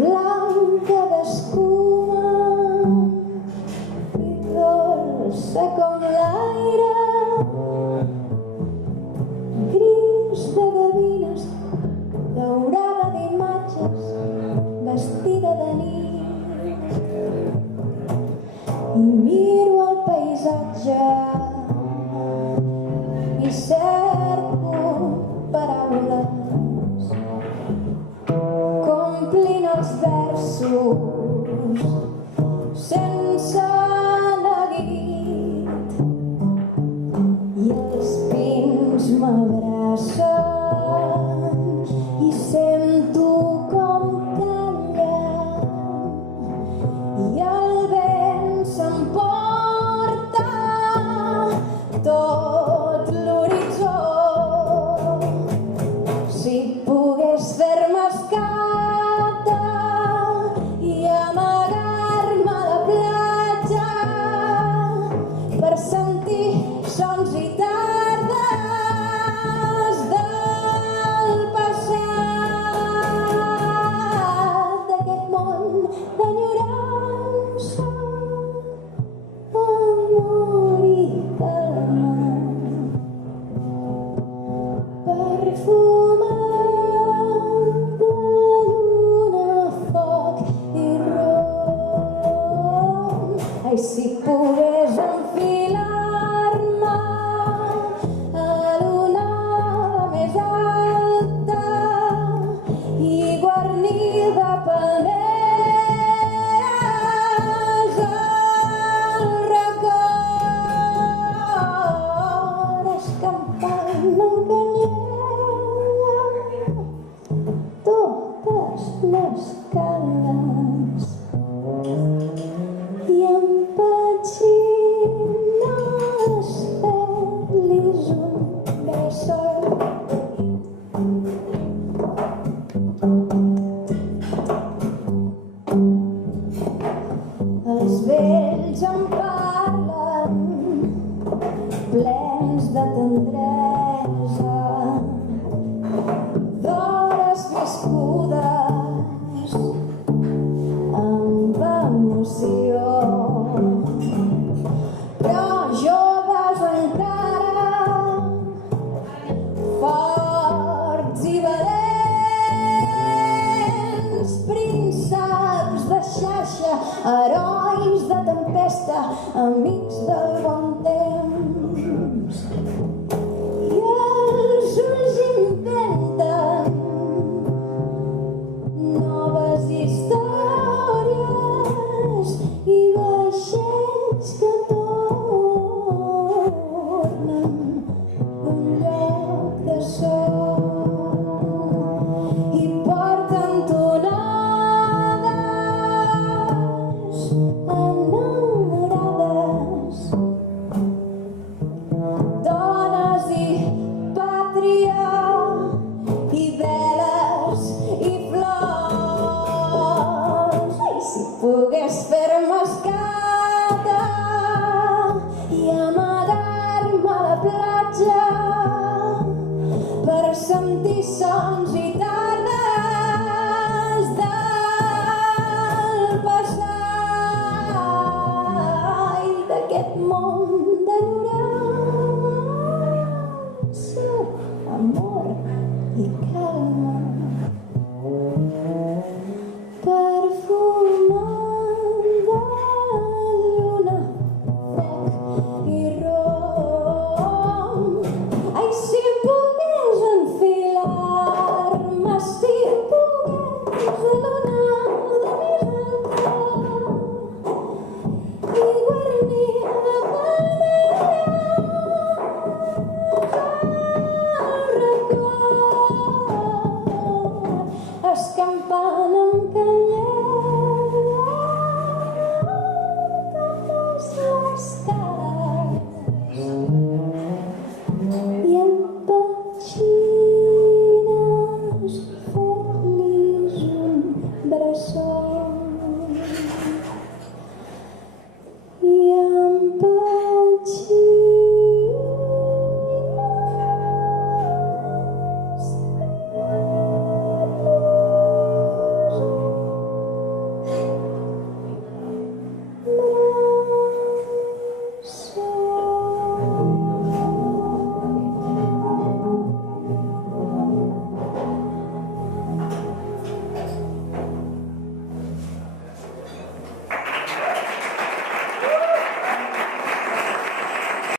blanca d'escuma i dolça com l'aire, gris de gavines, daurada d'imatges, vestida de nit. I miro el paisatge i cerco paraules complint els versos sense neguit, i els pins m'abracen i sento com callen, i el vent s'emporta tot l'horitzó. Si pogués fer-me escata i amagar-me a la platja per sentir sons i tardes del passat, d'aquest món d'enyorança, amor i calma, perfumat de lluna, foc i rom. Ai, si pogués enfilar-me a l'onada més alta i guarnir de palmeres el record, escampant en canyella totes les cales i empatxines fer-los un beso. Els vells em parlen plens de tendresa, d'hores viscudes amb emoció, però joves encara, forts i valents, prínceps de xarxa, herois de tempesta, amics del bon temps. I els ulls inventen noves històries i vaixells que tornen d'un lloc de son i porten tonades enamorades, dones i pàtria i veles i flors. I si pogués fer-me escata i amagar-me a la platja per sentir sons i tardes del passat, i d'aquest món d'enyorança, amor i calma, perfumat de lluna, foc i rom. Ai, si pogués enfilar-me, si pogués a l'onada més alta i guarnir de palmeres el record, escampant en canyella totes les cales i empatxines fer-los un bressol.